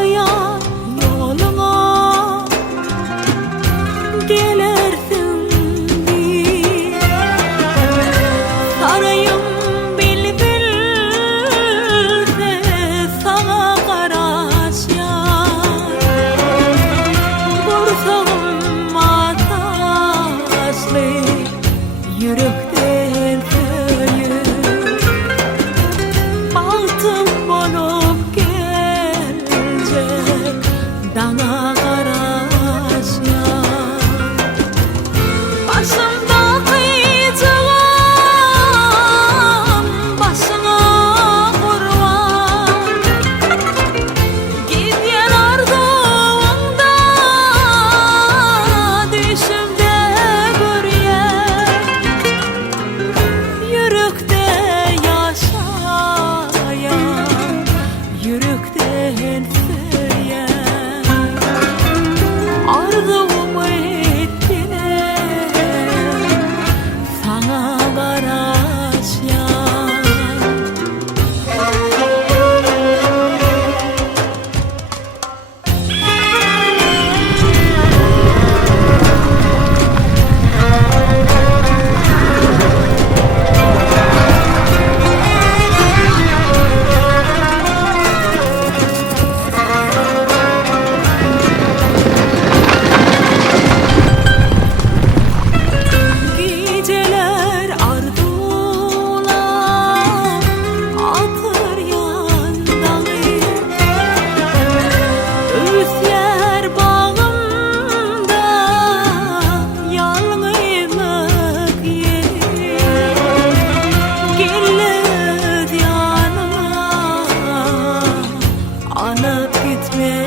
arayan yoluma gelirsin bir sarayım bilbilse sana karışan kursağım ataşlı yürekten söyür altın bolup gelecek dana karışan başımda kıyacağım başına kurban gidiyen ardığında düşümde görüyen yürekte yaşayan yürekten söyleyen arzumı ettiler sana karışan geceler ardına atır yandan üsyer bağımda yalnızlık yeri gelir yanıma alıp gitme